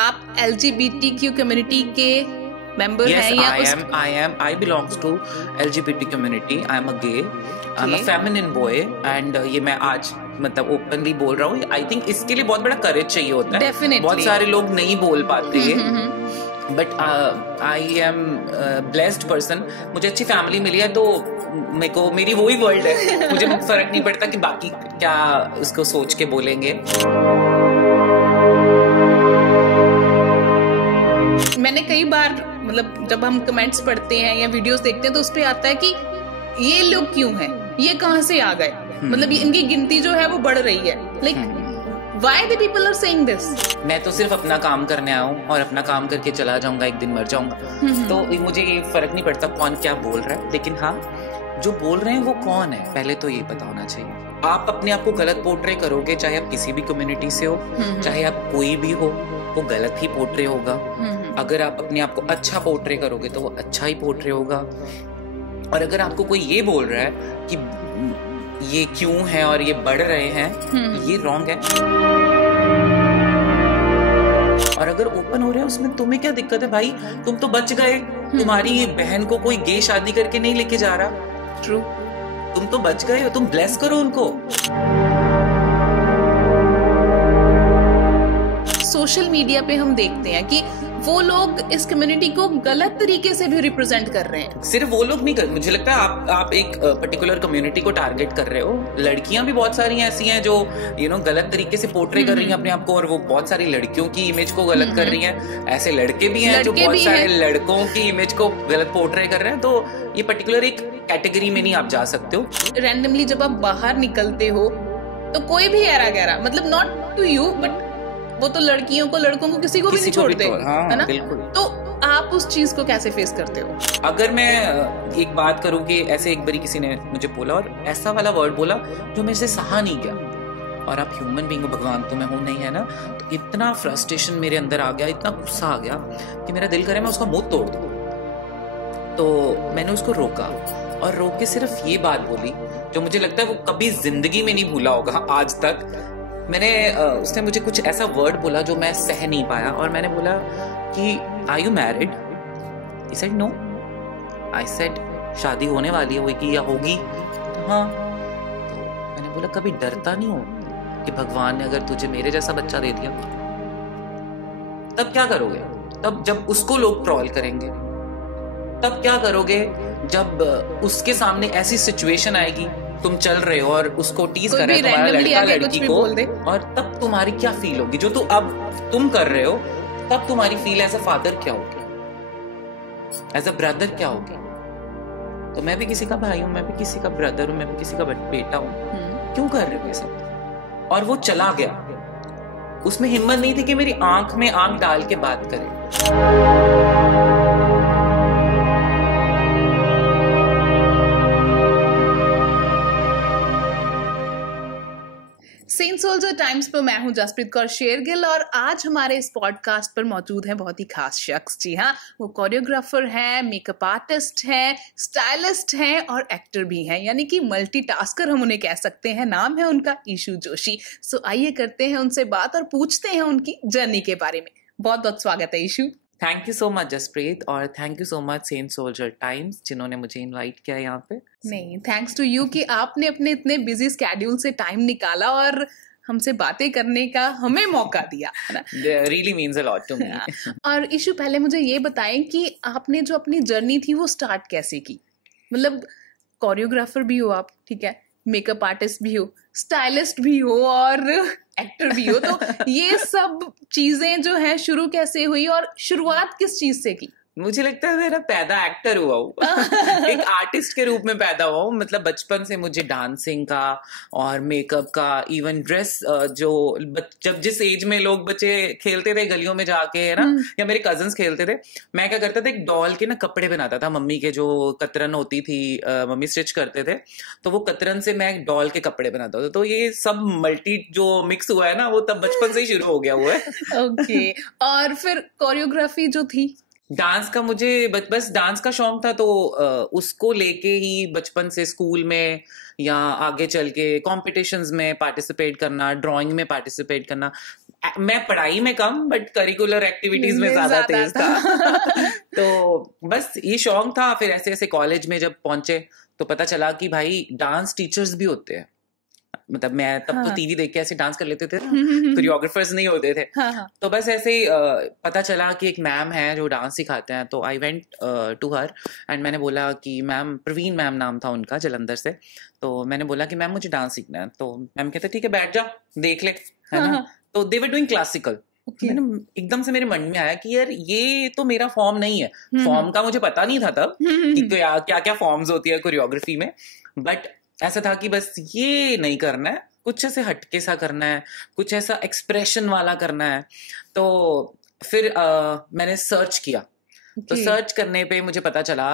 आप LGBTQ community के member हैं या I belongs to LGBT community. I am a gay. I'm a feminine boy and ये मैं आज मतलब ओपनली बोल रहा हूँ. आई थिंक इसके लिए बहुत बड़ा करेज चाहिए होता है. Definitely. बहुत सारे लोग नहीं बोल पाते हैं. But I am blessed person. मुझे अच्छी फैमिली मिली है तो मेरे को मेरी वही वर्ल्ड है. मुझे फर्क नहीं पड़ता कि बाकी क्या उसको सोच के बोलेंगे. मैंने कई बार मतलब जब हम कमेंट्स पढ़ते हैं या वीडियोस देखते हैं तो उस पे आता है कि ये लोग क्यों हैं, ये कहाँ से आ गए, मतलब इनकी गिनती जो है वो बढ़ रही है. Like Why the people are saying this? मैं तो सिर्फ अपना काम करने आया हूँ और अपना काम करके चला जाऊंगा, एक दिन मर जाऊंगा. तो मुझे ये फर्क नहीं पड़ता कौन क्या बोल रहा है. लेकिन हाँ, जो बोल रहे हैं वो कौन है पहले तो ये पता होना चाहिए. आप अपने आप को गलत पोर्ट्रे करोगे, चाहे आप किसी भी कम्युनिटी से हो, चाहे आप कोई भी हो, वो गलत ही पोर्ट्रे होगा. अगर आप अपने आप को अच्छा पोर्ट्रे करोगे तो वो अच्छा ही पोर्ट्रे होगा. और अगर आपको कोई ये बोल रहा है कि ये क्यों है और ये बढ़ रहे हैं, ये रॉन्ग है. और अगर ओपन हो रहे हैं उसमें तुम्हें क्या दिक्कत है भाई? तुम तो बच गए. तुम्हारी बहन को कोई गे शादी करके नहीं लेके जा रहा. ट्रू. तुम तो बच गए हो. तुम ब्लेस करो उनको. सोशल मीडिया पे हम देखते हैं कि वो लोग इस कम्युनिटी को गलत तरीके से भी रिप्रेजेंट कर रहे हैं. सिर्फ वो लोग नहीं कर, मुझे लगता है आप एक पर्टिकुलर कम्युनिटी को टारगेट कर रहे हो. लड़कियां भी बहुत सारी ऐसी हैं जो गलत तरीके से पोर्ट्रे कर रही हैं अपने आप को, और वो बहुत सारी लड़कियों की इमेज को गलत कर रही हैं. ऐसे लड़के भी हैं जो बहुत सारे लड़कों की इमेज को गलत पोर्ट्रे कर रहे हैं. तो ये पर्टिकुलर एक कैटेगरी में नहीं आप जा सकते हो. रैंडमली जब आप बाहर निकलते हो तो कोई भी ऐरा गैरा, मतलब नॉट टू यू बट वो तो लड़कियों को लड़कों को किसी को भी नहीं छोड़ते, है ना? तो आप उस चीज को कैसे फेस करते हो? अगर मैं एक बात करूं कि ऐसे एक बारी किसी ने मुझे बोला और ऐसा वाला वर्ड बोला जो मेरे से सहा नहीं गया. और आप ह्यूमन बीइंग हो, भगवान तो मैं हूं नहीं, है ना? तो इतना फ्रस्ट्रेशन मेरे अंदर आ गया, इतना गुस्सा आ गया कि मेरा दिल करे मैं उसका मुंह तोड़ दूं. तो मैंने उसको रोका और रोक के सिर्फ ये बात बोली जो मुझे लगता है वो कभी जिंदगी में नहीं भूला होगा आज तक. उसने मुझे कुछ ऐसा वर्ड बोला जो मैं सह नहीं पाया. और मैंने बोला कि are you married? He said no. I said शादी होने वाली है, वो कि या होगी? तो हाँ. तो मैंने बोला कभी डरता नहीं हो कि भगवान ने अगर तुझे मेरे जैसा बच्चा दे दिया तब क्या करोगे? तब जब उसको लोग ट्रोल करेंगे तब क्या करोगे? जब उसके सामने ऐसी सिचुएशन आएगी, तुम चल रहे हो और उसको टीज कर रहा है तुम्हारा लड़का लड़की को, और तब तुम्हारी क्या फील होगी? जो तुम कर रहे हो तब तुम्हारी फील एज अ फादर क्या होगी, एज अ ब्रदर क्या होगी? तो मैं भी किसी का भाई हूं, मैं भी किसी का ब्रदर हूं, मैं भी किसी का बेटा हूं. क्यों कर रहे हो ये सब? और वो चला गया. उसमें हिम्मत नहीं थी कि मेरी आंख में आंख डाल के बात करे. सेंट सोल्जर टाइम्स पर मैं हूं जसप्रीत कौर शेरगिल और आज हमारे इस पॉडकास्ट पर मौजूद है बहुत ही खास शख्स. जी हाँ, वो कोरियोग्राफर हैं, मेकअप आर्टिस्ट हैं, स्टाइलिस्ट हैं और एक्टर भी हैं, यानी कि मल्टीटास्कर हम उन्हें कह सकते हैं. नाम है उनका ईशू जोशी. सो आइए करते हैं उनसे बात और पूछते हैं उनकी जर्नी के बारे में. बहुत बहुत स्वागत है Ishu. Thank you so much Jaspreet और thank you so much saint soldier times जिन्होंने मुझे इनवाइट किया यहाँ पे. नहीं, थैंक्स टू यू कि आपने अपने इतने बिजी स्केड्यूल से टाइम निकाला और हमसे बातें करने का हमें मौका दिया, है ना? Really means a lot to me. और ईशू पहले मुझे ये बताएं कि आपने जो अपनी जर्नी थी वो स्टार्ट कैसे की? मतलब कोरियोग्राफर भी हो आप, ठीक है, मेकअप आर्टिस्ट भी हो, स्टाइलिस्ट भी हो और एक्टर भी हो, तो ये सब चीजें जो है शुरू कैसे हुई और शुरुआत किस चीज से की? मुझे लगता है मेरा पैदा एक्टर हुआ हूँ एक आर्टिस्ट के रूप में पैदा हुआ हूँ. मतलब बचपन से मुझे डांसिंग का और मेकअप का, इवन ड्रेस, जो जब जिस एज में लोग बच्चे खेलते थे गलियों में जाके, है ना, या मेरे कजन्स खेलते थे, मैं क्या करता था, एक डॉल के ना कपड़े बनाता था. मम्मी के जो कतरन होती थी, मम्मी स्टिच करते थे, तो वो कतरन से मैं डॉल के कपड़े बनाता था. तो ये सब मल्टी जो मिक्स हुआ है ना, वो तब बचपन से ही शुरू हो गया हुआ है. ओके. और फिर कोरियोग्राफी जो थी डांस का मुझे बस डांस का शौक था, तो उसको लेके ही बचपन से स्कूल में या आगे चल के कॉम्पिटिशन्स में पार्टिसिपेट करना, ड्राइंग में पार्टिसिपेट करना। मैं पढ़ाई में कम बट करिकुलर एक्टिविटीज में ज्यादा तेज था। तो बस ये शौक था। फिर ऐसे ऐसे कॉलेज में जब पहुंचे तो पता चला कि भाई डांस टीचर्स भी होते हैं। मतलब मैं तब तो टीवी देख के ऐसे डांस कर लेते थे, कोरियोग्राफर्स नहीं होते थे। तो बस ऐसे ही पता चला कि एक मैम है जो डांस सिखाते हैं। तो I went to her and मैंने बोला कि मैम, प्रवीण मैम नाम था उनका, जलंधर से। तो मैंने बोला कि मैम मुझे डांस सीखना है। तो मैम कहते ठीक है बैठ जा, देख ले, है ना। तो दे वर डूइंग क्लासिकल। एकदम से मेरे मन में आया कि यार ये तो मेरा फॉर्म नहीं है। फॉर्म का मुझे पता नहीं था तब कि क्या क्या फॉर्म्स होती है कोरियोग्राफी में, बट ऐसा था कि बस ये नहीं करना है, कुछ ऐसे हटके सा करना है, कुछ ऐसा एक्सप्रेशन वाला करना है। तो फिर मैंने सर्च किया। तो सर्च करने पे मुझे पता चला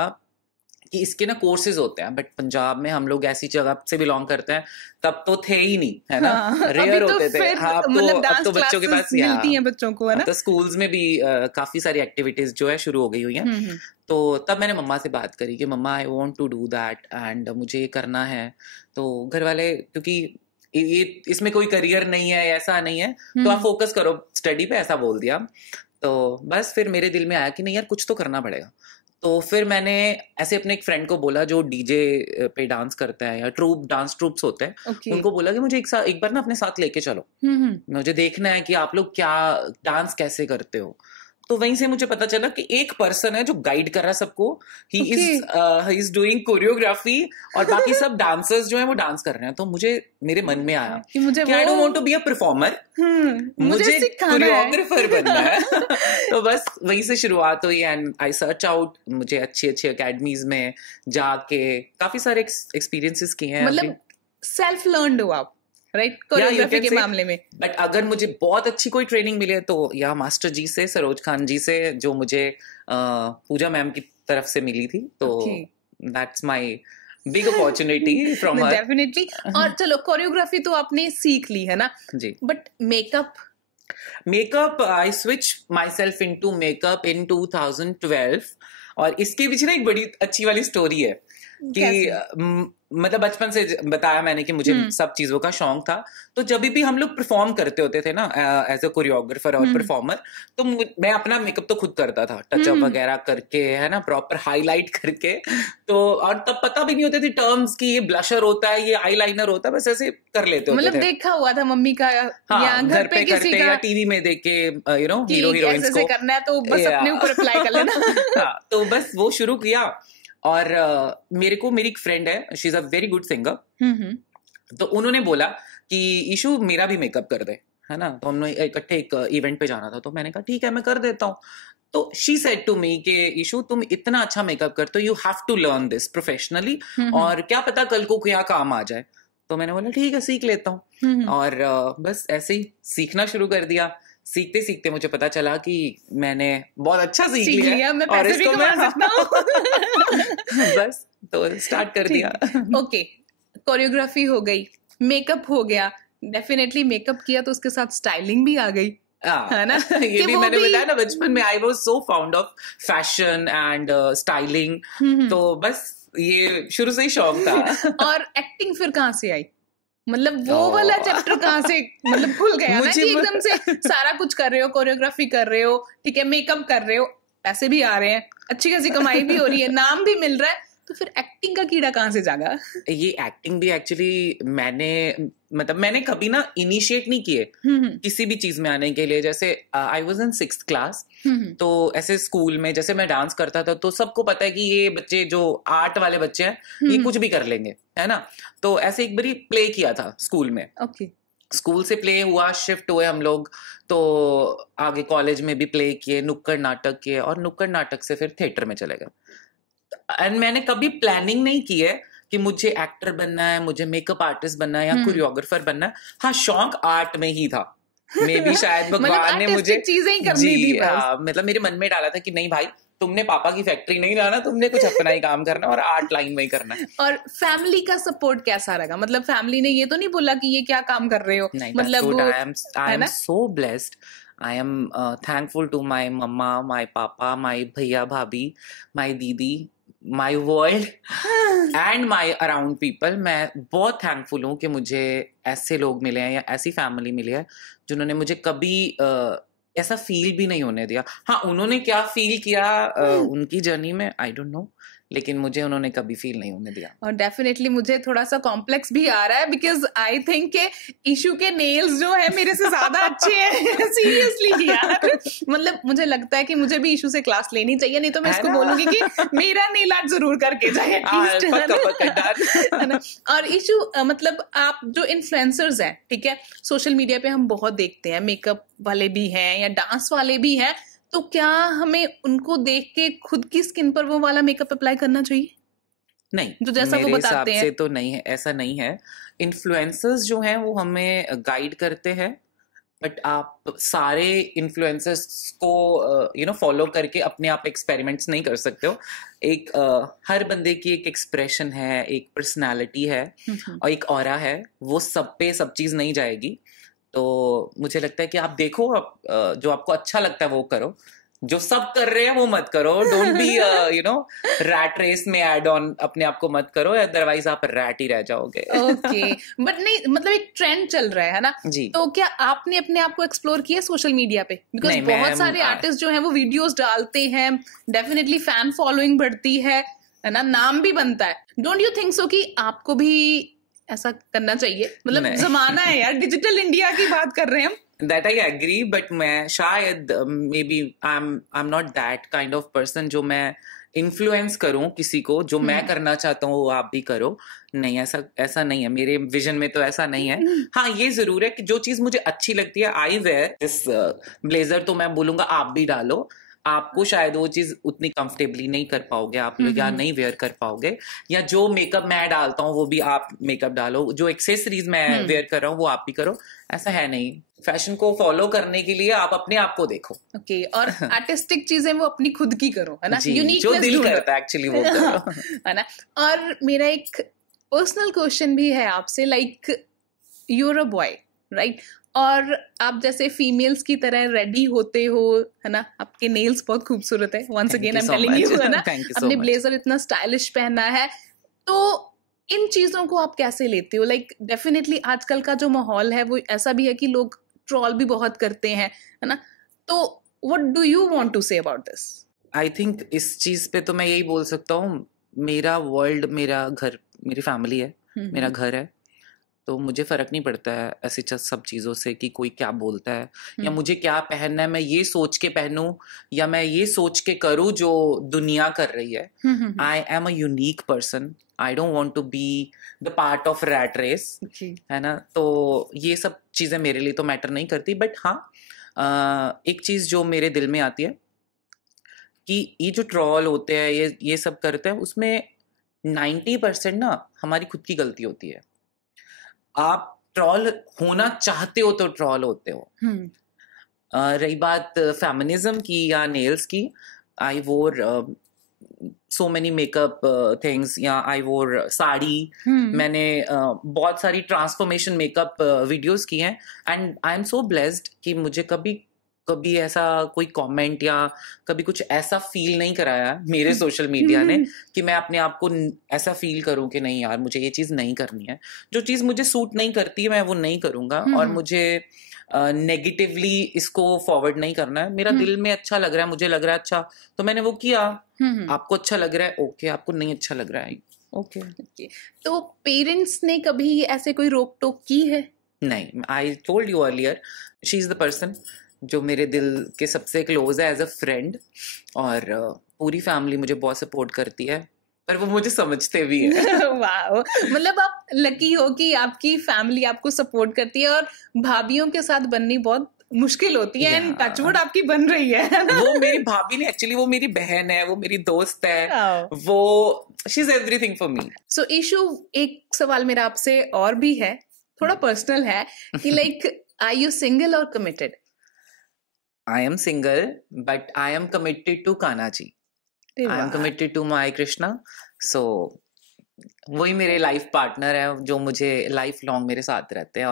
कि इसके ना कोर्सेज होते हैं, बट पंजाब में हम लोग ऐसी जगह से बिलोंग करते हैं, तब तो थे ही नहीं, है ना। रेयर होते थे। हाँ, अब तो बच्चों के पास मिलती हैं बच्चों को, है ना। तो स्कूल्स में भी काफी सारी एक्टिविटीज जो है शुरू हो गई हुई हैं। तो तब मैंने मम्मा से बात करी कि mama I want to do that and मुझे ये करना है। तो घर वाले, क्योंकि ये इसमें कोई करियर नहीं है, ऐसा नहीं है, तो आप फोकस करो स्टडी पे, ऐसा बोल दिया। तो बस फिर मेरे दिल में आया कि नहीं यार कुछ तो करना पड़ेगा। तो फिर मैंने ऐसे अपने एक फ्रेंड को बोला जो डीजे पे डांस करता है या डांस ट्रूप्स होते हैं, उनको बोला कि मुझे एक बार ना अपने साथ लेके चलो, मुझे देखना है कि आप लोग क्या डांस कैसे करते हो। तो वहीं से मुझे पता चला कि एक पर्सन है जो गाइड कर रहा है सबको, ही इज डूइंग कोरियोग्राफी, और बाकी सब डांसर्स जो है वो डांस कर रहे हैं। तो मेरे मन में आया कि I don't want to be a performer, मुझे कोरियोग्राफर बनना है। तो बस वहीं से शुरुआत हुई एंड आई सर्च आउट। मुझे अच्छी अच्छी अकेडमीज में जाके काफी सारे एक्सपीरियंसेस किए हैं। मतलब सेल्फ लर्नड हो आप, राइट, कोरियोग्राफी के मामले में। बट अगर मुझे बहुत अच्छी कोई ट्रेनिंग मिले तो या मास्टर जी से, सरोज खान जी से, जो मुझे पूजा मैम की तरफ से मिली थी, तो that's my big opportunity from her. Definitely. और चलो कोरियोग्राफी तो आपने सीख ली है ना जी, but makeup I switch my self in to makeup in 2012। और इसके पीछे ना एक बड़ी अच्छी वाली स्टोरी है कि मतलब बचपन से बताया मैंने कि मुझे सब चीजों का शौक था। तो जब भी हम लोग परफॉर्म करते होते थे ना एज अ कोरियोग्राफर और परफॉर्मर, तो मैं अपना मेकअप तो खुद करता था, टचअप वगैरह करके, है ना, प्रॉपर हाईलाइट करके। तो और तब पता भी नहीं होते थे टर्म्स की, ये ब्लशर होता है, ये आईलाइनर होता है, बस ऐसे कर लेते होते थे। मतलब देखा हुआ था मम्मी का, या घर पे करते या टीवी में देख के, यू नो, हीरो हीरोइंस को करना है तो बस अपने ऊपर अप्लाई कर लेना। तो बस वो शुरू किया। और मेरे को मेरी एक फ्रेंड है, she is a very good singer, तो उन्होंने बोला कि ईशु मेरा भी मेकअप कर दे, है ना। तो हमने इकट्ठे एक इवेंट पे जाना था, तो मैंने कहा ठीक है मैं कर देता हूँ। तो शी सेड टू मी कि ईशु तुम इतना अच्छा मेकअप करते हो, you have to learn this professionally, और क्या पता कल को क्या काम आ जाए। तो मैंने बोला ठीक है सीख लेता हूँ। और बस ऐसे ही सीखना शुरू कर दिया। सीखते सीखते मुझे पता चला कि मैंने बहुत अच्छा सीख लिया, मैं पैसे और भी कमा सकता हूँ। बस तो स्टार्ट कर दिया। ओके, कोरियोग्राफी हो गई, मेकअप हो गया, डेफिनेटली मेकअप किया तो उसके साथ स्टाइलिंग भी आ गई, है ना। ये भी मैंने बताया ना, बचपन में आई was so found of fashion and styling, तो बस ये शुरू से ही शौक था। और एक्टिंग फिर कहाँ से आई? मतलब वो वाला चैप्टर कहाँ से मतलब खुल गया ना कि एकदम से सारा कुछ कर रहे हो, कोरियोग्राफी कर रहे हो, ठीक है, मेकअप कर रहे हो, पैसे भी आ रहे हैं, अच्छी खासी कमाई भी हो रही है, नाम भी मिल रहा है, तो फिर एक्टिंग का कीड़ा कहाँ से जागा? ये एक्टिंग भी एक्चुअली मैंने कभी ना इनिशिएट नहीं किए किसी भी चीज में आने के लिए। जैसे I was in 6th class, तो ऐसे स्कूल में जैसे मैं डांस करता था, तो सबको पता है कि ये बच्चे जो आर्ट वाले बच्चे हैं, ये कुछ भी कर लेंगे, है ना। तो ऐसे एक बारी प्ले किया था स्कूल में। स्कूल से प्ले हुआ, शिफ्ट हुए हम लोग, तो आगे कॉलेज में भी प्ले किए, नुक्कड़ नाटक किए, और नुक्कड़ नाटक से फिर थिएटर में चले गए। एंड मैंने कभी प्लानिंग नहीं की है कि मुझे एक्टर बनना है, मुझे मेकअप आर्टिस्ट बनना है या कोरियोग्राफर बनना है। हाँ, शौक आर्ट में ही था। मे बी शायद भगवान ने मुझे चीजें ही करनी थी बस। मतलब मेरे मन में डाला था कि नहीं भाई, तुमने पापा की फैक्ट्री नहीं जाना, तुमने कुछ अपना ही काम करना और आर्ट लाइन में ही करना है। और फैमिली का सपोर्ट कैसा रहेगा? मतलब फैमिली ने ये तो नहीं बोला कि ये क्या काम कर रहे हो? नहीं, मतलब I am so blessed. I am thankful to my mama, my papa, my भैया भाभी, माई दीदी, my world and my around people. मैं बहुत थैंकफुल हूँ कि मुझे ऐसे लोग मिले हैं या ऐसी फैमिली मिली है जिन्होंने मुझे कभी ऐसा फील भी नहीं होने दिया. हाँ, उन्होंने क्या फील किया उनकी जर्नी में आई डोंट नो, लेकिन मुझे उन्होंने कभी फील नहीं होने दिया. और डेफिनेटली मुझे थोड़ा सा कॉम्प्लेक्स भी आ रहा है बिकॉज आई थिंक के इशू के नेल्स जो है मेरे से ज्यादा अच्छे हैं. सीरियसली यार, मतलब मुझे लगता है कि मुझे भी इशू से क्लास लेनी चाहिए, नहीं तो मैं इसको बोलूंगी कि मेरा नेल आर्ट जरूर करके जाए एटलीस्ट. और इशू मतलब आप जो इन्फ्लुएंसर्स हैं, ठीक है, सोशल मीडिया पे हम बहुत देखते हैं, मेकअप वाले भी हैं या डांस वाले भी हैं, तो क्या हमें उनको देख के खुद की स्किन पर वो वाला मेकअप अप्लाई करना चाहिए? नहीं, जो जैसा वो बताते हैं से तो नहीं है, ऐसा नहीं है. इन्फ्लुएंसर्स जो हैं वो हमें गाइड करते हैं, बट आप सारे इन्फ्लुएंसर्स को फॉलो करके अपने आप एक्सपेरिमेंट्स नहीं कर सकते हो. एक हर बंदे की एक एक्सप्रेशन है, एक पर्सनालिटी है और एक ऑरा है, वो सब पे सब चीज नहीं जाएगी. तो मुझे लगता है कि आप देखो, जो आपको अच्छा लगता है वो करो, जो सब कर रहे हैं वो मत करो. डोंट बी रैट रेस में ऐड ऑन अपने आप को मत करो, अदरवाइज आप रैट ही रह जाओगे. ओके, बट नहीं, मतलब एक ट्रेंड चल रहा है ना जी. तो क्या आपने अपने आप को एक्सप्लोर किया सोशल मीडिया पे? बिकॉज बहुत सारे आर्टिस्ट जो हैं वो वीडियोस डालते हैं, डेफिनेटली फैन फॉलोइंग बढ़ती है ना, नाम भी बनता है. डोंट यू थिंक सो कि आपको भी ऐसा करना चाहिए? मतलब जमाना है यार, डिजिटल इंडिया की बात कर रहे हैं हम. That I agree, but मैं शायद maybe I'm not that kind of person जो मैं इन्फ्लुएंस करूं किसी को, जो मैं करना चाहता हूँ वो आप भी करो. नहीं, ऐसा नहीं है, मेरे विजन में तो ऐसा नहीं है. हाँ, ये जरूर है कि जो चीज मुझे अच्छी लगती है, आई वेयर दिस ब्लेजर, तो मैं बोलूंगा आप भी डालो. आपको शायद वो चीज उतनी कंफर्टेबली नहीं कर पाओगे आप लोग, या नहीं वेयर कर पाओगे, या जो मेकअप मैं डालता हूँ वो भी आप मेकअप डालो, जो एक्सेसरीज मैं वेयर कर रहा हूँ वो आप भी करो. ऐसा है नहीं. फैशन को फॉलो करने के लिए आप अपने आप को देखो. ओके, और आर्टिस्टिक चीजें वो अपनी खुद की करो, है ना, यूनिक जो दिल करता है एक्चुअली वो करो. है ना. और मेरा एक पर्सनल क्वेश्चन भी है आपसे, like you are a boy, right, और आप जैसे फीमेल्स की तरह रेडी होते हो, है ना, आपके नेल्स बहुत खूबसूरत है, once again I am telling you, है ना, अपने ब्लेजर इतना स्टाइलिश पहना है, तो इन चीजों को आप कैसे लेते हो? लाइक डेफिनेटली आजकल का जो माहौल है वो ऐसा भी है कि लोग ट्रोल भी बहुत करते हैं, है ना, तो what do you want to say about this? I think इस चीज पे तो मैं यही बोल सकता हूँ, मेरा वर्ल्ड, मेरा घर, मेरी फैमिली है, मेरा घर है, तो मुझे फर्क नहीं पड़ता है ऐसी सब चीजों से कि कोई क्या बोलता है या मुझे क्या पहनना है. मैं ये सोच के पहनूं या मैं ये सोच के करूं जो दुनिया कर रही है. I am a unique person. I don't want to be the part of rat race, है ना. तो ये सब चीजें मेरे लिए तो मैटर नहीं करती. बट हाँ, एक चीज जो मेरे दिल में आती है कि ये जो ट्रॉल होते हैं, ये सब करते हैं, उसमें 90% ना हमारी खुद की गलती होती है. आप ट्रॉल होना चाहते हो तो ट्रॉल होते हो. रही बात फेमिनिज्म की या नेल्स की, आई वोर so many makeup things, या आई वोर साड़ी. मैंने बहुत सारी ट्रांसफॉर्मेशन मेकअप वीडियोस की हैं, and I am so blessed कि मुझे कभी ऐसा कोई कमेंट या कभी कुछ ऐसा फील नहीं कराया मेरे सोशल मीडिया ने कि मैं अपने आप को ऐसा फील करूं कि नहीं यार मुझे ये चीज नहीं करनी है. जो चीज मुझे सूट नहीं करती है मैं वो नहीं करूंगा, और मुझे नेगेटिवली इसको फॉरवर्ड नहीं करना है. मेरा दिल में अच्छा लग रहा है, मुझे लग रहा है अच्छा, तो मैंने वो किया. आपको अच्छा लग रहा है ओके, आपको नहीं अच्छा लग रहा है ओके. तो पेरेंट्स ने कभी ऐसे कोई रोक टोक की है? नहीं. I told you earlier, she is the person जो मेरे दिल के सबसे क्लोज है एज अ फ्रेंड, और पूरी फैमिली मुझे बहुत सपोर्ट करती है, पर वो मुझे समझते भी है. वाओ, मतलब आप लकी हो कि आपकी फैमिली आपको सपोर्ट करती है, और भाभीियों के साथ बननी बहुत मुश्किल होती है, एंड टचवुड आपकी बन रही है. वो मेरी भाभी ने, एक्चुअली वो मेरी बहन है, वो मेरी दोस्त है, वो she is everything for me. So issue, एक सवाल मेरा आपसे और भी है, थोड़ा पर्सनल है, कि लाइक आर यू सिंगल और committed? I am single, but I am committed to Kanaji. I am committed to my Krishna. So वही मेरे लाइफ पार्टनर है जो मुझे लाइफ लॉन्ग मेरे साथ रहते हैं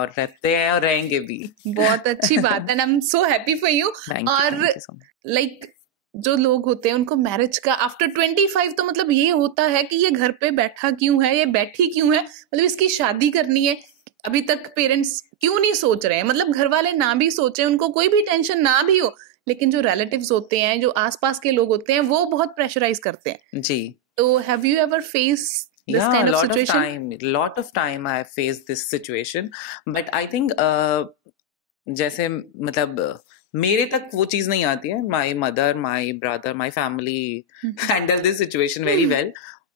और रहेंगे भी। बहुत अच्छी बात है, I am so happy for you. और लाइक जो लोग होते हैं उनको मैरिज का आफ्टर 25 तो मतलब ये होता है कि ये घर पे बैठा क्यों है, ये बैठी क्यों है, मतलब इसकी शादी करनी है। अभी तक पेरेंट्स क्यों नहीं सोच रहे हैं, मतलब घर वाले ना भी सोचे, उनको कोई भी टेंशन ना भी हो, लेकिन जो रिलेटिव्स होते हैं, जो आसपास के लोग होते हैं, वो बहुत प्रेशराइज करते हैं जी। तो have you ever face this kind of situation? Lot of time I have faced this situation, but I think जैसे मतलब मेरे तक वो चीज नहीं आती है। My mother, my brother, my family handle this situation very well.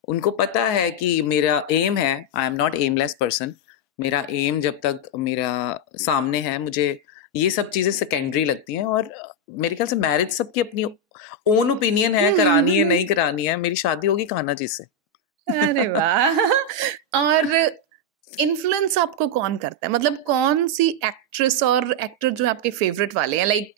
उनको पता है कि मेरा एम है, I am not aimless person. मेरा एम जब तक मेरा सामने है, मुझे ये सब चीजें सेकेंडरी लगती हैं। और मेरे ख्याल से मैरिज सबकी अपनी ओन ओपिनियन है, करानी है नहीं करानी है। मेरी शादी होगी कान्हा जी से। अरे वाह। और इन्फ्लुएंस आपको कौन करता है, मतलब कौन सी एक्ट्रेस और एक्टर जो आपके फेवरेट वाले हैं? लाइक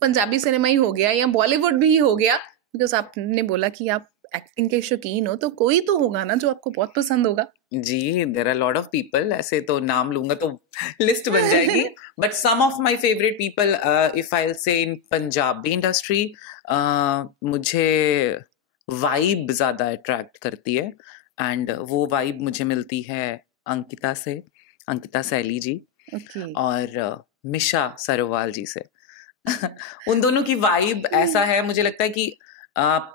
पंजाबी सिनेमा ही हो गया या बॉलीवुड भी हो गया, बिकॉज आपने बोला कि आप एक्टिंग के शौकीन हो, तो कोई तो होगा ना जो आपको बहुत पसंद होगा। जी, there are lot of people, ऐसे तो नाम लूंगा तो लिस्ट बन जाएगी। But some of my favourite people, if I will say in Punjabi industry, मुझे वाइब ज्यादा अट्रैक्ट करती है। एंड वो वाइब मुझे मिलती है अंकिता से, अंकिता सैली जी और मिशा सरोवाल जी से। उन दोनों की वाइब ऐसा है, मुझे लगता है कि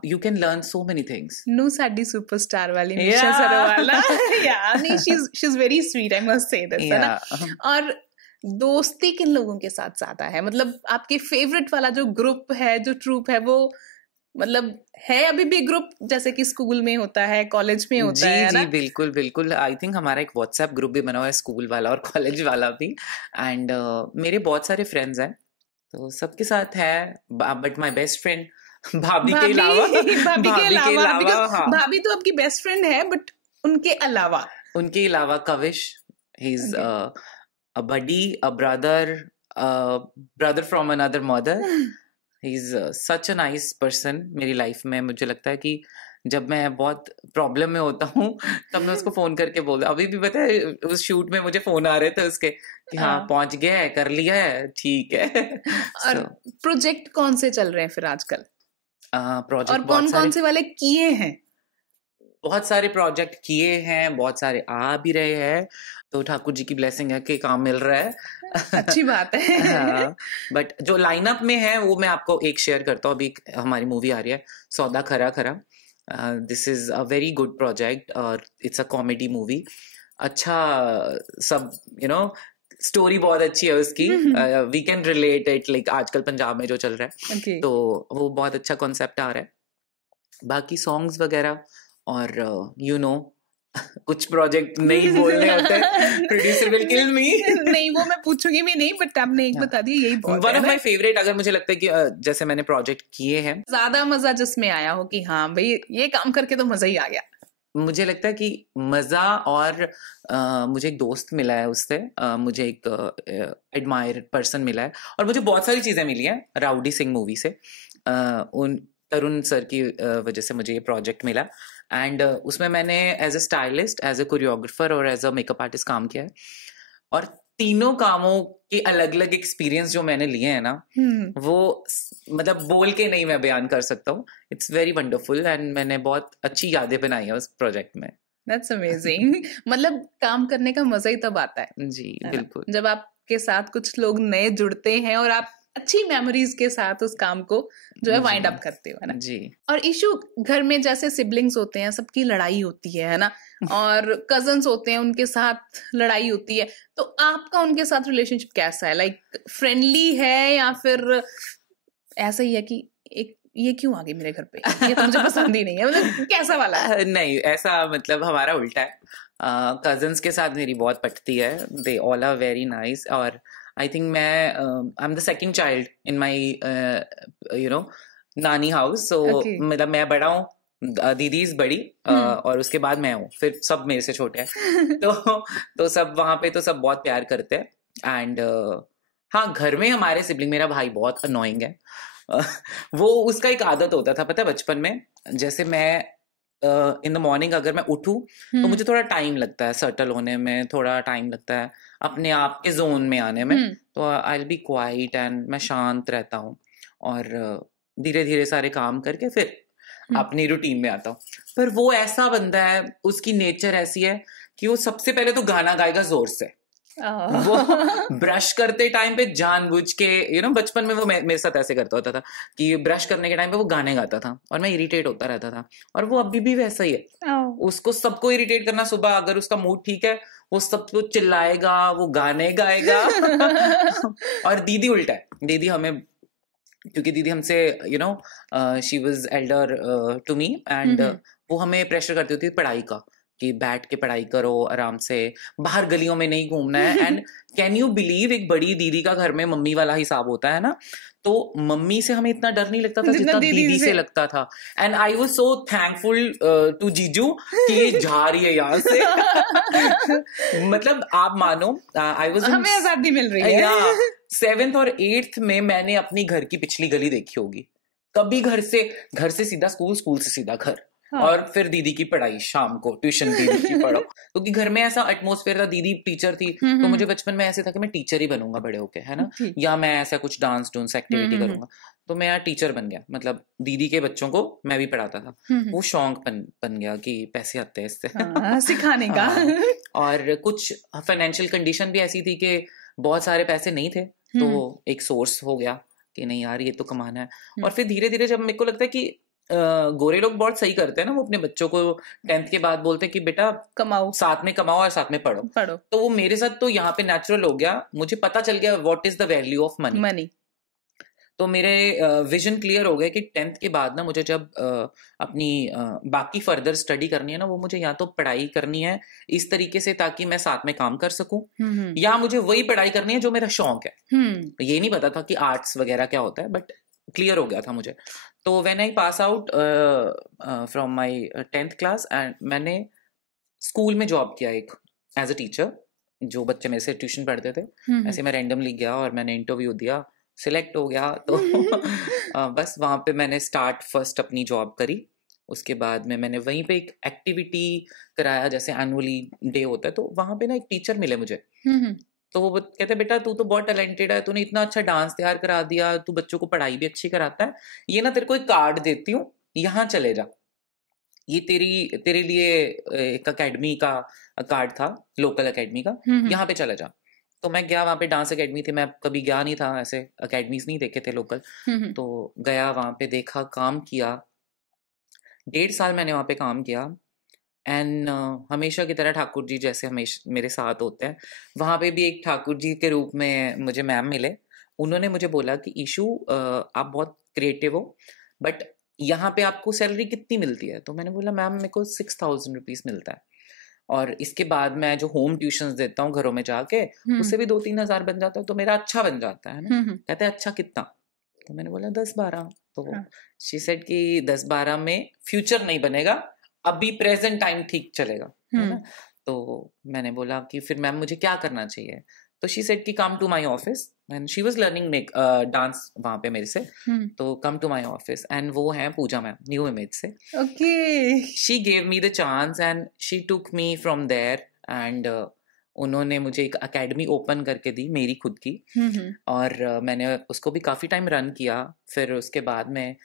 you can learn so many things. No, sari superstar वाली मिशा सरोवाल। Yeah, नहीं, she's very sweet, I must say this, है ना। और दोस्ती किन लोगों के साथ ज्यादा है, मतलब आपके फेवरेट वाला जो ग्रुप है, जो ट्रूप है, वो मतलब है अभी भी ग्रुप जैसे कि स्कूल में होता है, कॉलेज में होता है ना? जी बिल्कुल बिल्कुल। आई थिंक हमारा एक व्हाट्सएप ग्रुप भी बना हुआ है, स्कूल वाला और कॉलेज वाला भी। एंड मेरे बहुत सारे फ्रेंड्स हैं, तो सबके साथ है। बट माय बेस्ट फ्रेंड भाभी के अलावा, भाभी तो आपकी बेस्ट फ्रेंड है, बट उनके अलावा Kavish, he is a buddy, a brother from another mother. He is such a nice person मेरी लाइफ में। मुझे लगता है कि जब मैं बहुत प्रॉब्लम में होता हूँ तब मैं उसको फोन करके बोलता। अभी भी पता है उस शूट में मुझे फोन आ रहे थे उसके कि हाँ पहुंच गया है, कर लिया है, ठीक है। और प्रोजेक्ट कौन से चल रहे हैं फिर आजकल? प्रोजेक्ट और कौन से वाले किए हैं? बहुत सारे प्रोजेक्ट किए हैं, बहुत सारे आ भी रहे हैं, तो ठाकुर जी की ब्लेसिंग है कि काम मिल रहा है। अच्छी बात है। हाँ, बट जो लाइनअप में है वो मैं आपको एक शेयर करता हूँ। अभी हमारी मूवी आ रही है सौदा खरा खरा। This is a very good project और इट्स अ कॉमेडी मूवी। अच्छा सब स्टोरी बहुत अच्छी है उसकी। We can relate it, like आजकल पंजाब में जो चल रहा है, तो वो बहुत अच्छा कॉन्सेप्ट आ रहा है। बाकी सॉन्ग्स वगैरह और कुछ प्रोजेक्ट नहीं बोलने होते, प्रोड्यूसर विल किल मी। नहीं, वो मैं पूछूंगी भी नहीं, बट आपने एक बता दिया, यही बहुत वन ऑफ माय फेवरेट। अगर मुझे लगता है कि जैसे मैंने प्रोजेक्ट किए हैं, ज्यादा मजा जिसमें आया हो कि हाँ भाई ये काम करके तो मजा ही आ गया। मुझे लगता है कि मजा और मुझे एक दोस्त मिला है उससे, मुझे एक एडमायर पर्सन मिला है, और मुझे बहुत सारी चीजें मिली हैं राउडी सिंह मूवी से। उन तरुण सर की वजह से मुझे ये प्रोजेक्ट मिला। एंड उसमें मैंने as a stylist, as a choreographer और एज अ मेकअप आर्टिस्ट काम किया है। और तीनों कामों के अलग अलग एक्सपीरियंस जो मैंने लिए हैं ना, वो मतलब बोल के नहीं मैं बयान कर सकता हूँ। इट्स वेरी वंडरफुल एंड मैंने बहुत अच्छी यादें बनाई है उस प्रोजेक्ट में। That's amazing. मतलब काम करने का मजा ही तब आता है। जी बिल्कुल, जब आपके साथ कुछ लोग नए जुड़ते हैं और आप अच्छी मेमोरीज के साथ उस काम को जो है वाइंड अप करते हो, है ना जी। और इशू घर में जैसे सिबलिंग्स होते हैं, सबकी लड़ाई होती है ना, और कजन्स होते हैं उनके साथ लड़ाई होती है, तो आपका उनके साथ रिलेशनशिप कैसा है? लाइक फ्रेंडली है या फिर ऐसा ही है कि एक ये क्यों आ गई मेरे घर पे, ये तो मुझे पसंद ही नहीं है, मतलब कैसा वाला है? नहीं, ऐसा मतलब हमारा उल्टा है। कजन्स के साथ मेरी बहुत पटती है, they all are very nice. और आई थिंक मैं I am the second child in my नानी हाउस। सो मतलब मैं बड़ा हूँ, दीदी इज बड़ी, और उसके बाद मैं हूँ, फिर सब मेरे से छोटे हैं। तो सब वहां पे तो सब बहुत प्यार करते हैं। एंड हाँ, घर में हमारे सिबलिंग, मेरा भाई बहुत अनोइंग है। वो उसका एक आदत होता था, पता है, बचपन में जैसे मैं इन द मॉर्निंग अगर मैं उठूं तो मुझे थोड़ा टाइम लगता है सेटल होने में, थोड़ा टाइम लगता है अपने आप के जोन में आने में। तो I will be quiet and मैं शांत रहता हूँ और धीरे धीरे सारे काम करके फिर अपनी रूटीन में आता हूँ। पर वो ऐसा बंदा है, उसकी नेचर ऐसी है कि वो सबसे पहले तो गाना गाएगा जोर से। वो ब्रश करते टाइम पे जानबूझ के बचपन में वो मेरे साथ ऐसे करता होता था कि ब्रश करने के टाइम पे वो गाने गाता था और मैं इरिटेट होता रहता था। और वो अभी भी वैसा ही है। उसको सबको इरिटेट करना, सुबह अगर उसका मूड ठीक है वो सबको चिल्लाएगा, वो गाने गाएगा। और दीदी उल्टा है। दीदी हमें, क्योंकि दीदी हमसे she was elder to me and वो हमें प्रेशर करती होती पढ़ाई का कि बैठ के पढ़ाई करो आराम से, बाहर गलियों में नहीं घूमना है। एंड कैन यू बिलीव, एक बड़ी दीदी का घर में मम्मी वाला हिसाब होता है ना, तो मम्मी से हमें इतना डर नहीं लगता था जितना दीदी से लगता था। And I was so thankful to जीजू कि ये जा रही है यहाँ से। मतलब आप मानो, आई वाज, हमें आजादी मिल रही है। 7th और 8th में मैंने अपनी घर की पिछली गली देखी होगी। कभी घर से सीधा स्कूल, स्कूल से सीधा घर। हाँ। और फिर दीदी की पढ़ाई, शाम को ट्यूशन दीदी की पढ़ो। क्योंकि घर में ऐसा एटमॉस्फेयर था, दीदी टीचर थी तो मुझे बचपन में ऐसे था कि मैं टीचर ही बनूंगा बड़े होके, है ना, या मैं ऐसा कुछ डांस एक्टिविटी करूंगा। तो मैं यार टीचर बन गया, मतलब दीदी के बच्चों को मैं भी पढ़ाता था। वो शौक बन गया कि पैसे आते हैं इससे सिखाने का। और कुछ फाइनेंशियल कंडीशन भी ऐसी थी कि बहुत सारे पैसे नहीं थे, तो एक सोर्स हो गया कि नहीं यार ये तो कमाना है। और फिर धीरे धीरे जब मेरे को लगता है कि गोरे लोग बहुत सही करते हैं ना, वो अपने बच्चों को 10th के बाद बोलते हैं कि बेटा कमाओ, साथ में कमाओ और साथ में पढ़ो। तो वो मेरे साथ तो यहाँ पे नेचुरल हो गया। मुझे पता चल गया what is the value of money. तो मेरे विजन क्लियर हो गया कि 10th के बाद ना मुझे जब अपनी बाकी फर्दर स्टडी करनी है ना, वो मुझे या तो पढ़ाई करनी है इस तरीके से ताकि मैं साथ में काम कर सकूं, या मुझे वही पढ़ाई करनी है जो मेरा शौक है। ये नहीं पता था कि आर्ट्स वगैरह क्या होता है, बट क्लियर हो गया था मुझे। तो when I pass out from my 10th class, and मैंने स्कूल में जॉब किया एक एज अ टीचर। जो बच्चे मेरे से ट्यूशन पढ़ते थे, ऐसे मैं रैंडमली गया और मैंने इंटरव्यू दिया, सिलेक्ट हो गया। तो बस वहाँ पे मैंने फर्स्ट अपनी जॉब करी। उसके बाद में मैंने वहीं पे एक एक्टिविटी कराया, जैसे एनुअली डे होता है, तो वहाँ पे ना एक टीचर मिले मुझे। तो वो कहते बेटा तू तो बहुत टैलेंटेड है, तूने इतना अच्छा डांस तैयार करा दिया, तू बच्चों को पढ़ाई भी अच्छी कराता है, ये ना तेरे को एक कार्ड देती हूँ, यहाँ चले जा, ये तेरे लिए एक एकेडमी का कार्ड था, लोकल एकेडमी का, यहाँ पे चला जा। तो मैं गया, वहाँ पे डांस एकेडमी थी, मैं कभी गया नहीं था, ऐसे एकेडमीज नहीं देखे थे लोकल। तो गया वहाँ पे, देखा, काम किया, 1.5 साल मैंने वहाँ पे काम किया। एंड हमेशा की तरह ठाकुर जी जैसे हमेशा मेरे साथ होते हैं, वहाँ पे भी एक ठाकुर जी के रूप में मुझे मैम मिले। उन्होंने मुझे बोला कि ईशू आप बहुत क्रिएटिव हो, बट यहाँ पे आपको सैलरी कितनी मिलती है? तो मैंने बोला मैम मेरे को 6,000 रुपीज़ मिलता है, और इसके बाद मैं जो होम ट्यूशंस देता हूँ घरों में जाके, उससे भी 2-3 हज़ार बन जाता है, तो मेरा अच्छा बन जाता है ना। कहते हैं अच्छा कितना? तो मैंने बोला 10-12। तो शी सेड कि 10-12 में फ्यूचर नहीं बनेगा, अभी प्रेजेंट टाइम ठीक चलेगा, है ना। तो मैंने बोला कि फिर मैम मुझे क्या करना चाहिए? तो शी सेड कि come to my office, and she was learning dance वहाँ पे मेरे से। तो come to my office, and वो है पूजा मैम, न्यू इमेज से। Okay, she gave me the chance and she took me from there, and उन्होंने मुझे एक एकेडमी ओपन करके दी मेरी खुद की। और मैंने उसको भी काफ़ी टाइम रन किया। फिर उसके बाद में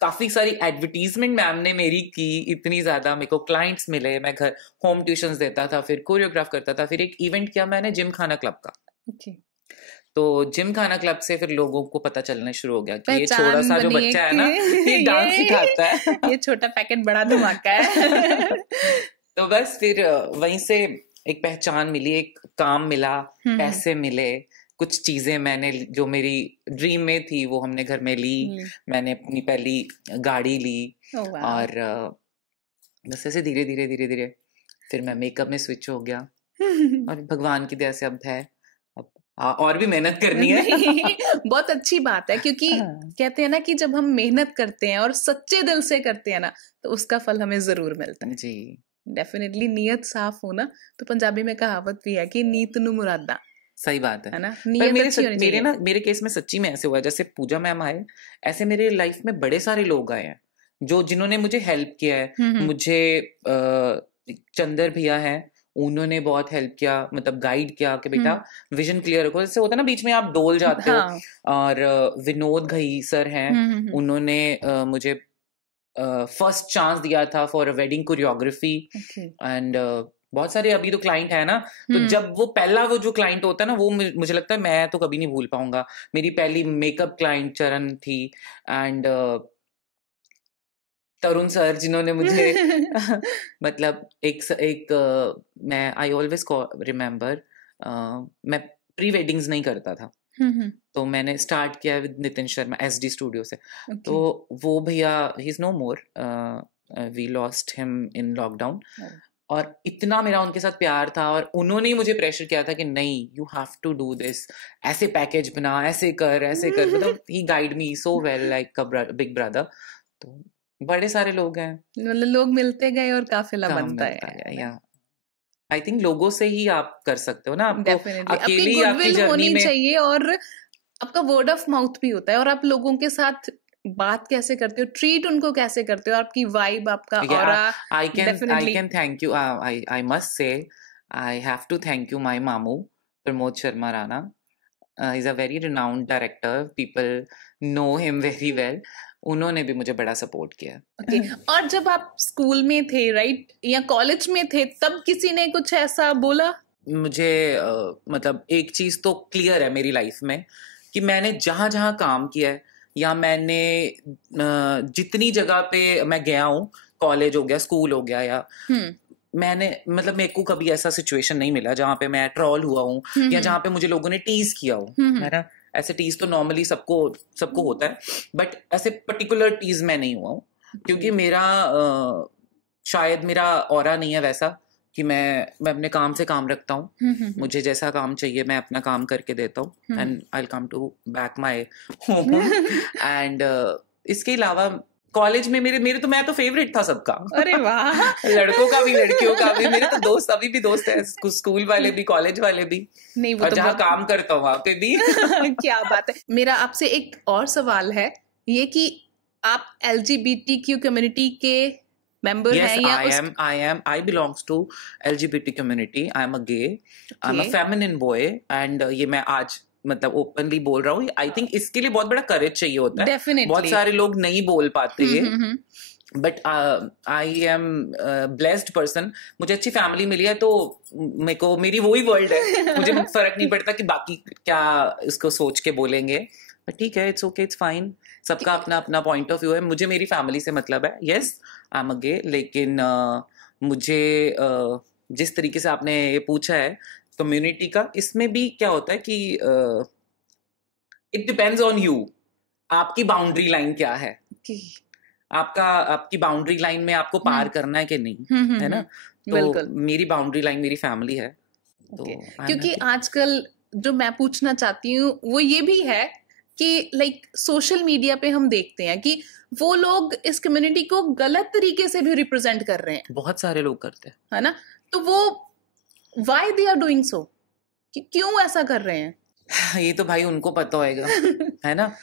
काफ़ी सारी एडवर्टीजमेंट मैम ने मेरी की, इतनी ज़्यादा मेरे को क्लाइंट्स मिले, मैं घर होम ट्यूशंस देता था, फिर कोरियोग्राफ करता था। फिर एक इवेंट किया मैंने जिम खाना क्लब का। तो जिम खाना क्लब से फिर लोगों को पता चलना शुरू हो गया कि ये छोटा सा जो बच्चा है ना, ये डांस सिखाता है, ये छोटा पैकेट बड़ा धमाका है। तो बस फिर वहीं से एक पहचान मिली, एक काम मिला, पैसे मिले, कुछ चीजें मैंने जो मेरी ड्रीम में थी वो हमने घर में ली। मैंने अपनी पहली गाड़ी ली। और बस ऐसे धीरे धीरे फिर मैं मेकअप में स्विच हो गया। और भगवान की दया से अब है, अब और भी मेहनत करनी है। बहुत अच्छी बात है, क्योंकि कहते हैं ना कि जब हम मेहनत करते हैं और सच्चे दिल से करते हैं ना, तो उसका फल हमें जरूर मिलता है। जी डेफिनेटली, नीयत साफ हो ना, तो पंजाबी में कहावत भी है कि नीत नु मुरादा। सही बात है ना। मेरे केस में सच्ची में ऐसे हुआ है, जैसे पूजा मैम आए, ऐसे मेरे लाइफ में बड़े सारे लोग आए हैं जो जिन्होंने मुझे हेल्प किया है, मुझे चंदर भैया है, उन्होंने बहुत हेल्प किया, मतलब गाइड किया कि बेटा विजन क्लियर रखो। जैसे होता है ना बीच में आप डोल जाते हो। और विनोद घई सर हैं, उन्होंने मुझे फर्स्ट चांस दिया था फॉर वेडिंग कोरियोग्राफी। एंड बहुत सारे अभी तो क्लाइंट है ना, तो जब वो पहला वो जो क्लाइंट होता है ना, वो मुझे लगता है मैं तो कभी नहीं भूल पाऊंगा। मेरी पहली मेकअप क्लाइंट चरण थी। एंड तरुण सर जिन्होंने मुझे मतलब एक मैं आई ऑलवेज रिमेम्बर, मैं प्री वेडिंग्स नहीं करता था, तो मैंने स्टार्ट किया with Nitin Sharma SD studio से। तो वो भैया he is no more, we lost him in lockdown. और इतना मेरा उनके साथ प्यार था, और उन्होंने मुझे प्रेशर किया था कि नहीं, you have to do this, ऐसे पैकेज बना, ऐसे कर मतलब ही guide me so well like a big brother. तो बड़े सारे लोग हैं, मतलब लोग मिलते गए और काफिला बनता है। या आई थिंक लोगों से ही आप कर सकते हो ना, आपको अकेली आपकी जर्नी में चाहिए, और आपका वर्ड ऑफ माउथ भी होता है, और आप लोगों के साथ बात कैसे करते हो, ट्रीट उनको कैसे करते हो, आपकी वाइब, आपका aura. I can thank you. I must say I have to thank you, my mamu Pramod Sharma Rana. He's a very renowned director. People know him very well. उन्होंने भी मुझे बड़ा सपोर्ट किया। और जब आप स्कूल में थे, राइट, या कॉलेज में थे, तब किसी ने कुछ ऐसा बोला? मुझे मतलब एक चीज तो क्लियर है मेरी लाइफ में कि मैंने जहां जहां काम किया है, या मैंने जितनी जगह पे मैं गया हूँ, कॉलेज हो गया, स्कूल हो गया, या मैंने मतलब मेरे को कभी ऐसा सिचुएशन नहीं मिला जहाँ पे मैं ट्रॉल हुआ हूँ, या जहाँ पे मुझे लोगों ने टीज किया हो, है ना। ऐसे टीज तो नॉर्मली सबको होता है, बट ऐसे पर्टिकुलर टीज मैं नहीं हुआ हूँ, क्योंकि मेरा शायद मेरा ऑरा नहीं है वैसा कि मैं अपने काम से काम रखता हूँ। मुझे जैसा काम चाहिए मैं अपना काम करके देता हूँ, and I will come to back my home. And इसके अलावा कॉलेज में मेरे तो मैं तो फेवरेट था सबका। अरे वाह! लड़कों का भी लड़कियों का भी, मेरे तो दोस्त अभी भी दोस्त है, स्कूल वाले भी, कॉलेज वाले भी। नहीं, वो और तो जहाँ काम करता हूँ वहाँ पे भी। क्या बात है। मेरा आपसे एक और सवाल है, ये कि आप LGBTQ कम्युनिटी के member हैं या I belongs to LGBT community. I am a gay. I'm a feminine boy. And ये मैं आज मतलब ओपनली बोल रहा हूँ। आई थिंक इसके लिए बहुत बड़ा करेज चाहिए होता है। Definitely. बहुत सारे लोग नहीं बोल पाते हैं। But I am blessed person, मुझे अच्छी फैमिली मिली है, तो मेरे को मेरी वही वर्ल्ड है। मुझे फर्क नहीं पड़ता कि बाकी क्या इसको सोच के बोलेंगे, बट ठीक है, इट्स ओके, इट्स फाइन। सबका अपना अपना पॉइंट ऑफ व्यू है। मुझे मेरी फैमिली से मतलब है। यस, आई एम अ गे, लेकिन मुझे जिस तरीके से आपने ये पूछा है कम्युनिटी का, इसमें भी क्या होता है कि इट डिपेंड्स ऑन यू, आपकी बाउंड्री लाइन क्या है, आपकी बाउंड्री लाइन में आपको पार करना है कि नहीं, है ना। तो मेरी बाउंड्री लाइन मेरी फैमिली है। तो क्योंकि आजकल जो मैं पूछना चाहती हूँ वो ये भी है कि लाइक सोशल मीडिया पे हम देखते हैं कि वो लोग इस कम्युनिटी को गलत तरीके से भी रिप्रेजेंट कर रहे हैं। बहुत सारे लोग करते हैं, है ना। तो वो why they are doing so, कि क्यों ऐसा कर रहे हैं, ये तो भाई उनको पता होएगा। है ना।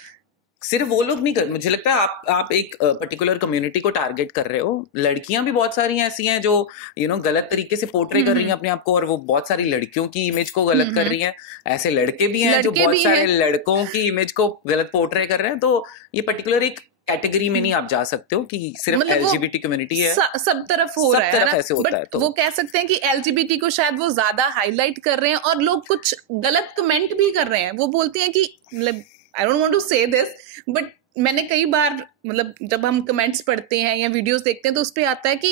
सिर्फ वो लोग नहीं कर, मुझे लगता है आप एक पर्टिकुलर कम्युनिटी को टारगेट कर रहे हो। लड़कियां भी बहुत सारी ऐसी हैं जो गलत तरीके से पोर्ट्रे कर रही हैं अपने आप को, और वो बहुत सारी लड़कियों की इमेज को गलत कर रही हैं। ऐसे लड़के भी हैं जो बहुत सारे लड़कों की इमेज को गलत पोर्ट्रे कर रहे हैं। तो ये पर्टिकुलर एक कैटेगरी में नहीं आप जा सकते हो कि सिर्फ LGBT कम्युनिटी है, सब तरफ हो रहा है, सब तरफ ऐसे होता है। तो वो कह सकते हैं कि LGBT को शायद वो ज्यादा हाईलाइट कर रहे हैं, और लोग कुछ गलत कमेंट भी कर रहे हैं। वो बोलते हैं कि मतलब I don't want to say this, but मैंने कई बार मतलब जब हम कमेंट्स पढ़ते हैं या वीडियोस देखते हैं तो उस पे आता है कि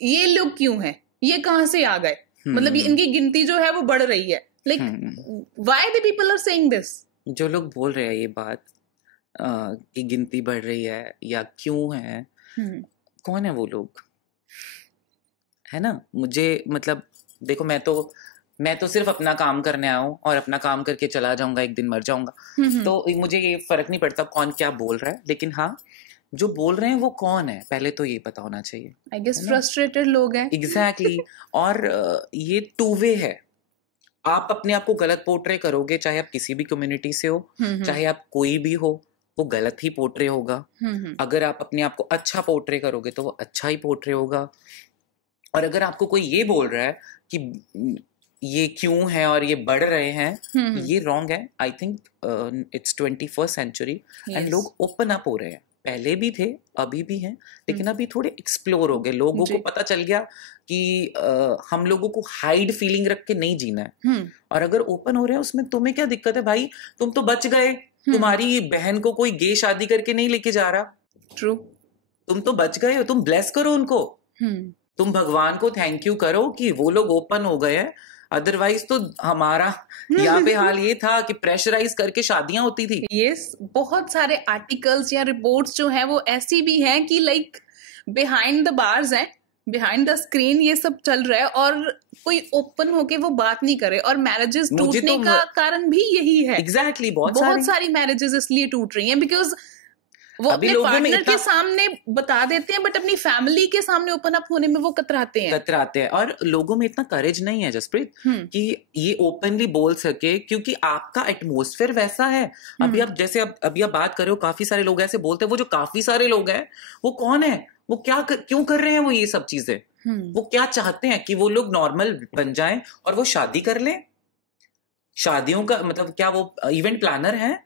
ये लोग क्यों हैं, ये कहाँ से आ गए, मतलब इनकी गिनती जो है वो बढ़ रही है। Like why the people are saying this? जो लोग बोल रहे हैं ये बात कि गिनती बढ़ रही है या क्यों है, कौन है वो लोग, है ना। मुझे मतलब देखो, मैं तो सिर्फ अपना काम करने आया हूँ और अपना काम करके चला जाऊंगा, एक दिन मर जाऊंगा। तो मुझे ये फर्क नहीं पड़ता कौन क्या बोल रहा है, लेकिन हाँ, जो बोल रहे हैं वो कौन है पहले तो ये पता होना चाहिए। आई गेस फ्रस्ट्रेटेड लोग हैं। एग्जैक्टली। और ये टू वे है। आप अपने आप को गलत पोर्ट्रे करोगे, चाहे आप किसी भी कम्युनिटी से हो, चाहे आप कोई भी हो, वो गलत ही पोर्ट्रे होगा। अगर आप अपने आप को अच्छा पोर्ट्रे करोगे तो वो अच्छा ही पोर्ट्रे होगा। और अगर आपको कोई ये बोल रहा है कि ये क्यों है और ये बढ़ रहे हैं, ये रॉन्ग है। I think it's 21st century and लोग ओपन अप हो रहे हैं। पहले भी थे, अभी भी हैं, लेकिन अभी थोड़े एक्सप्लोर हो गए। लोगों को पता चल गया कि हम लोगों को हाइड फीलिंग रख के नहीं जीना है। और अगर ओपन हो रहे हैं उसमें तुम्हें क्या दिक्कत है भाई? तुम तो बच गए। तुम्हारी बहन को कोई गे शादी करके नहीं लेके जा रहा। ट्रू। तुम तो बच गए हो। तुम ब्लेस करो उनको। तुम भगवान को थैंक यू करो कि वो लोग ओपन हो गए हैं। अदरवाइज तो हमारा यहाँ पे हाल ये था कि प्रेशराइज करके शादियां होती थी। यस, बहुत सारे आर्टिकल्स या रिपोर्ट्स जो हैं वो ऐसी भी हैं कि लाइक बिहाइंड द बार्स हैं, बिहाइंड द स्क्रीन ये सब चल रहा है और कोई ओपन होके वो बात नहीं करे। और मैरिजेस टूटने का कारण भी यही है। एग्जैक्टली, बहुत सारी मैरिजेस इसलिए टूट रही हैं बिकॉज वो अपने पार्टनर के सामने बता देते हैं बट अपनी फैमिली के सामने ओपन अप होने में वो कतराते हैं। और लोगों में इतना करेज नहीं है जसप्रीत कि ये ओपनली बोल सके, क्योंकि आपका एटमॉस्फेयर वैसा है। अभी आप जैसे अभी आप बात कर रहे हो, काफी सारे लोग ऐसे बोलते हैं। वो जो काफी सारे लोग हैं वो कौन है? वो क्यों कर रहे हैं वो ये सब चीजें? वो क्या चाहते हैं? कि वो लोग नॉर्मल बन जाएं और वो शादी कर लें। शादियों का मतलब क्या वो इवेंट प्लानर है?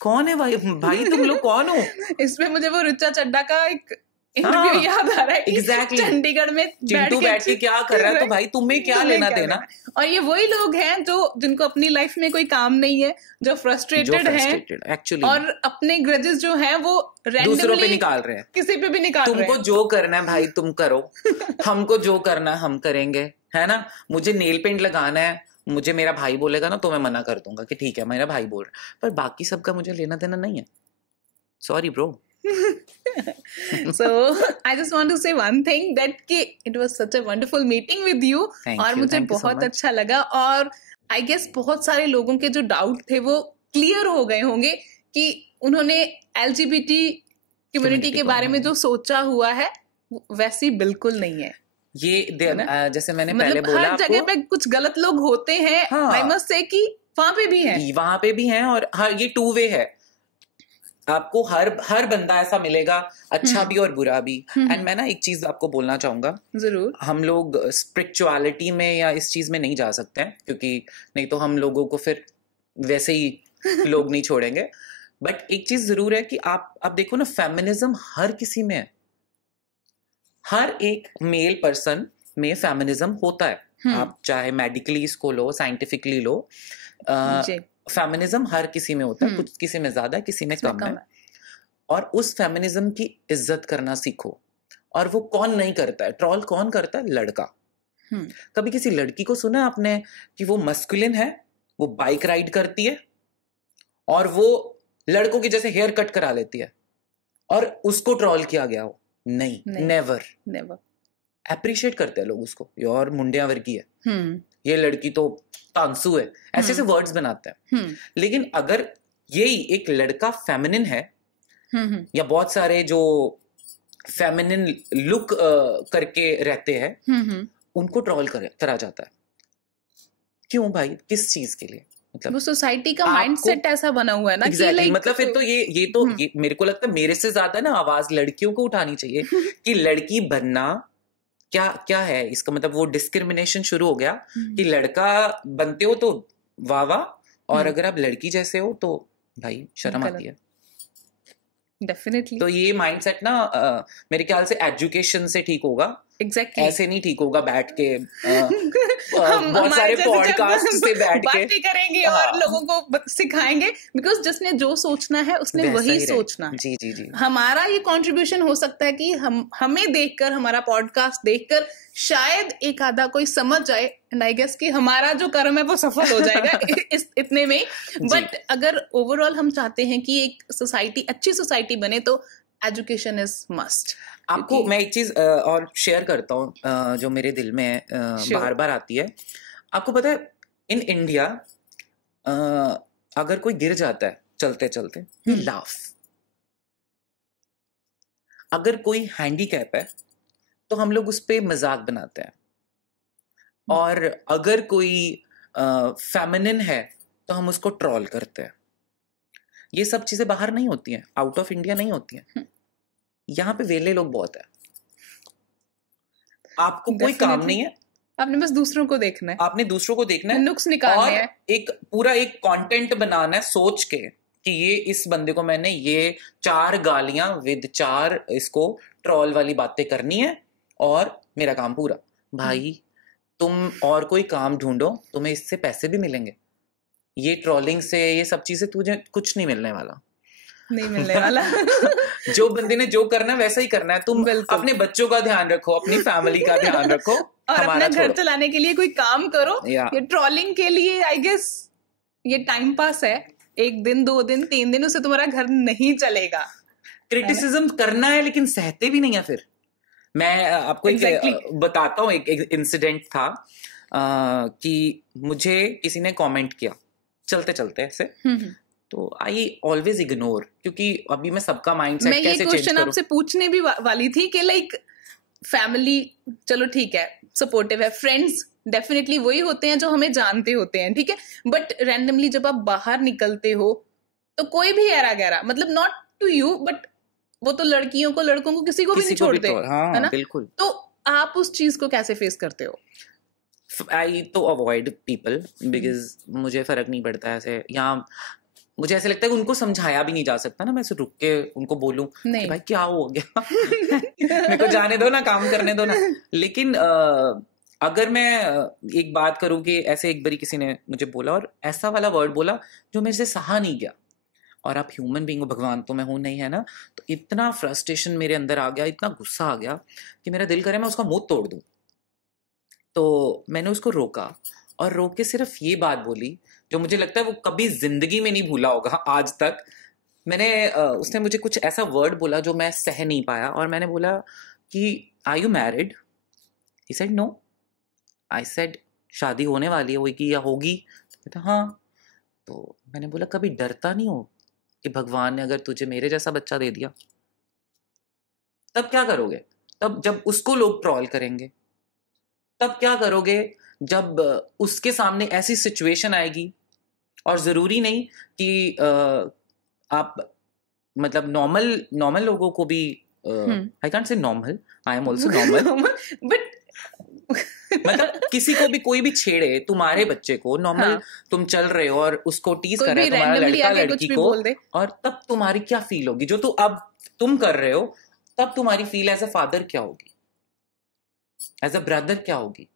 कौन है भाई तुम लोग कौन हो? इसमें मुझे वो ऋचा चड्ढा का एक इंटरव्यू याद आ रहा है। एग्जैक्टली, चंडीगढ़ में चिंटू बैठ के क्या कर रहा है? तो भाई तुम्हें क्या लेना देना? और ये वही लोग हैं जो जिनको अपनी लाइफ में कोई काम नहीं है, जो फ्रस्ट्रेटेड हैं एक्चुअली, और अपने ग्रजेस जो हैं वो दूसरों पे निकाल रहे हैं, किसी पे भी निकाल रहे हैं। तुमको जो करना है भाई तुम करो, हमको जो करना है हम करेंगे, है ना? मुझे नेल पेंट लगाना है, मुझे मेरा भाई बोलेगा ना तो मैं मना कर दूंगा कि ठीक है मेरा भाई बोल रहा है, पर बाकी सबका मुझे लेना देना नहीं है। Sorry bro. So I just want to say one thing that कि it was such a wonderful meeting with you और मुझे बहुत अच्छा लगा। और I guess बहुत सारे लोगों के जो डाउट थे वो क्लियर हो गए होंगे कि उन्होंने LGBT कम्युनिटी के बारे में जो सोचा हुआ है वैसी बिल्कुल नहीं है। ये जैसे मैंने पहले बोला, हर जगह पे कुछ गलत लोग होते हैं। I must say कि वहां पे भी हैं और हर ये टू वे है। आपको हर बंदा ऐसा मिलेगा, अच्छा भी और बुरा भी। एंड मैं ना एक चीज आपको बोलना चाहूंगा, जरूर। हम लोग स्पिरिचुअलिटी में या इस चीज में नहीं जा सकते हैं, क्योंकि नहीं तो हम लोगों को फिर वैसे ही लोग नहीं छोड़ेंगे। बट एक चीज जरूर है कि आप देखो ना, फेमिनिज्म हर किसी में है। हर एक मेल पर्सन में फेमिनिज्म होता है। आप चाहे मेडिकली इसको लो, साइंटिफिकली लो, फेमिनिज्म हर किसी में होता है। कुछ किसी में ज्यादा, किसी में कम है। और उस फेमिनिज्म की इज्जत करना सीखो। और वो कौन नहीं करता है? ट्रोल कौन करता है? लड़का। कभी किसी लड़की को सुना आपने कि वो मस्कुलिन है, वो बाइक राइड करती है और वो लड़कों की जैसे हेयर कट करा लेती है और उसको ट्रोल किया गया हो? नहीं, नेवर। अप्रिशिएट करते हैं लोग उसको, ये और मुंडिया वर्गी है, ये लड़की तो तांसू है, ऐसे वर्ड्स बनाते हैं। लेकिन अगर यही एक लड़का फेमिनिन है, या बहुत सारे जो फेमिनिन लुक करके रहते हैं, उनको ट्रोल करा जाता है। क्यों भाई? किस चीज के लिए? मतलब वो सोसाइटी का माइंडसेट ऐसा बना हुआ है ना कि मतलब फिर तो ये मेरे को लगता है मेरे से ज्यादा ना आवाज लड़कियों को उठानी चाहिए कि लड़की बनना क्या है इसका मतलब। वो डिस्क्रिमिनेशन शुरू हो गया कि लड़का बनते हो तो वाह, और अगर आप लड़की जैसे हो तो भाई शर्म आती है। डेफिनेटली। तो ये माइंडसेट ना मेरे ख्याल से एजुकेशन से ठीक होगा। एग्जैक्टली। ऐसे नहीं ठीक होगा बैठ के बहुत सारे पॉडकास्ट से बैठ के बातें करेंगे और लोगों को सिखाएंगे, बिकॉज जिसने जो सोचना है उसने वही सोचना है। जी। हमारा ये कंट्रीब्यूशन हो सकता है कि हमें देखकर, हमारा पॉडकास्ट देखकर शायद एक आधा कोई समझ जाए, एंड आई गेस कि हमारा जो कर्म है वो सफल हो जाएगा इतने में। बट अगर ओवरऑल हम चाहते हैं कि एक सोसाइटी, अच्छी सोसाइटी बने, तो एजुकेशन इज मस्ट। आपको मैं एक चीज और शेयर करता हूँ जो मेरे दिल में बार बार आती है। आपको पता है इन इंडिया अगर कोई गिर जाता है चलते चलते, वी लाफ। अगर कोई हैंडीकैप है तो हम लोग उस पे मजाक बनाते हैं। और अगर कोई फेमिनिन है तो हम उसको ट्रोल करते हैं। ये सब चीजें बाहर नहीं होती हैं, आउट ऑफ इंडिया नहीं होती हैं। यहाँ पे वेले लोग बहुत है, आपको कोई काम नहीं है, आपने बस दूसरों को देखना है, आपने दूसरों को देखना है, नुक्स निकालने और हैं, एक पूरा एक कंटेंट बनाना है सोच के कि ये इस बंदे को मैंने ये 4 गालियां विद 4 इसको ट्रोल वाली बातें करनी है और मेरा काम पूरा। भाई तुम और कोई काम ढूंढो, तुम्हें इससे पैसे भी मिलेंगे, ये ट्रोलिंग से ये सब चीजें तुझे कुछ नहीं मिलने वाला, नहीं मिलने वाला। जो बंदे ने जो करना है वैसा ही करना है। तुम अपने बच्चों का ध्यान रखो, अपनी फैमिली का ध्यान रखो, और अपना घर चलाने के लिए कोई काम करो। ये ट्रोलिंग के लिए आई गेस ये टाइम पास है, 1 दिन 2 दिन 3 दिन, उससे तुम्हारा घर नहीं चलेगा। क्रिटिसिज्म करना है लेकिन सहते भी नहीं है। फिर मैं आपको एक बताता हूँ, एक इंसिडेंट था कि मुझे किसी ने कमेंट किया चलते चलते ऐसे, तो आई ऑलवेज इग्नोर, क्योंकि अभी मैं सबका माइंडसेट कैसे चेंज करूं। मैं ये क्वेश्चन आपसे पूछने भी वाली थी कि लाइक फैमिली चलो ठीक है, सपोर्टिव है, फ्रेंड्स डेफिनेटली वही होते हैं जो हमें जानते होते हैं, ठीक है, बट रैंडमली जब आप बाहर निकलते हो तो कोई भी ऐरा गैरा, मतलब नॉट टू यू बट वो तो लड़कियों को लड़कों को किसी को भी नहीं छोड़ते, है ना? बिल्कुल। तो आप उस चीज को कैसे फेस करते हो? आई तो अवॉइड पीपल, बिकॉज मुझे फर्क नहीं पड़ता ऐसे, यहाँ मुझे ऐसे लगता है कि उनको समझाया भी नहीं जा सकता ना, मैं ऐसे रुक के उनको बोलूं कि भाई क्या हो गया मेरे को जाने दो ना, काम करने दो ना। लेकिन अगर मैं एक बात करूं कि ऐसे एक बारी किसी ने मुझे बोला और ऐसा वाला वर्ड बोला जो मेरे से सहा नहीं गया, और आप ह्यूमन बीइंग हो, भगवान तो मैं हूं नहीं, है ना, तो इतना फ्रस्ट्रेशन मेरे अंदर आ गया, इतना गुस्सा आ गया कि मेरा दिल करे मैं उसका मुंह तोड़ दूं। तो मैंने उसको रोका, और रोक के सिर्फ ये बात बोली जो मुझे लगता है वो कभी जिंदगी में नहीं भूला होगा आज तक। मैंने उसने मुझे कुछ ऐसा वर्ड बोला जो मैं सह नहीं पाया, और मैंने बोला कि are you married? He said no. I said शादी होने वाली होगी या होगी? तो हाँ। तो मैंने बोला कभी डरता नहीं हो कि भगवान ने अगर तुझे मेरे जैसा बच्चा दे दिया तब क्या करोगे? तब जब उसको लोग ट्रोल करेंगे तब क्या करोगे? जब उसके सामने ऐसी सिचुएशन आएगी, और जरूरी नहीं कि आप मतलब नॉर्मल लोगों को भी, I can't say normal, I am also normal, but मतलब किसी को भी कोई भी छेड़े, तुम्हारे बच्चे को नॉर्मल, हाँ, तुम चल रहे हो और उसको टीज कर रहा है तुम्हारा लड़का लड़की को, और तब तुम्हारी क्या फील होगी जो अब तुम कर रहे हो, तब तुम्हारी फील एज अ फादर क्या होगी, एज अ ब्रदर क्या होगी?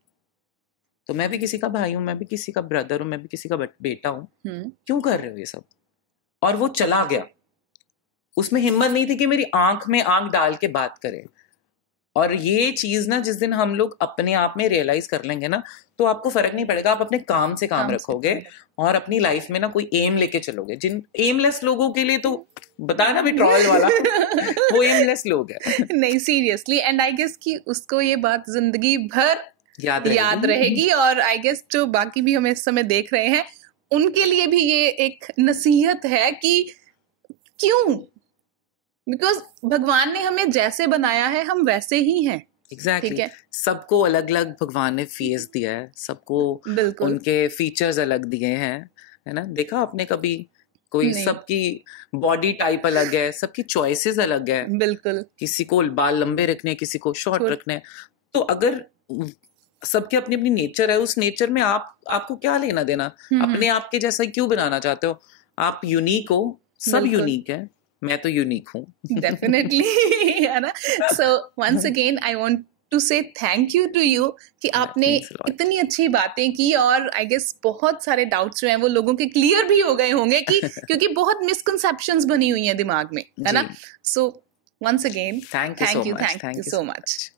तो मैं भी किसी का भाई हूं, मैं भी किसी का ब्रदर हूं, मैं भी किसी का बेटा हूं, क्यों कर रहे हो ये सब? और वो चला गया, उसमें हिम्मत नहीं थी कि मेरी आंख में आंख डाल के बात करे। और ये चीज ना जिस दिन हम लोग अपने आप में रियलाइज कर लेंगे ना, तो आपको फर्क नहीं पड़ेगा, आप अपने काम से काम रखोगे और अपनी लाइफ में ना कोई एम लेके चलोगे। जिन एमलेस लोगों के लिए तो बताया ना भी ट्रॉल वाला वो एमलेस लोग है। नहीं सीरियसली, एंड आई गेस कि उसको ये बात जिंदगी भर याद रहेगी, और आई गेस जो बाकी भी हमें इस समय देख रहे हैं उनके लिए भी ये एक नसीहत है कि क्यों, बिकॉज भगवान ने हमें जैसे बनाया है हम वैसे ही हैं। एग्जैक्टली ठीक है? सबको अलग अलग भगवान ने फेस दिया है, सबको उनके फीचर्स अलग दिए हैं, है ना? देखा आपने कभी कोई, सबकी बॉडी टाइप अलग है, सबकी चॉइसेस अलग है, बिल्कुल, किसी को बाल लंबे रखने, किसी को शॉर्ट रखने। तो अगर सबके अपनी अपनी नेचर है, उस नेचर में आपको क्या लेना देना? अपने आप के जैसा क्यों बनाना चाहते हो? आप यूनिक हो, सब यूनिक है, मैं तो यूनिक हूँ डेफिनेटली है ना। So once again I want to say thank you to you कि आपने इतनी अच्छी बातें की, और आई गेस बहुत सारे डाउट्स जो हैं वो लोगों के क्लियर भी हो गए होंगे कि क्योंकि बहुत मिसकंसेप्शंस बनी हुई हैं दिमाग में, है ना। So once again thank you so much.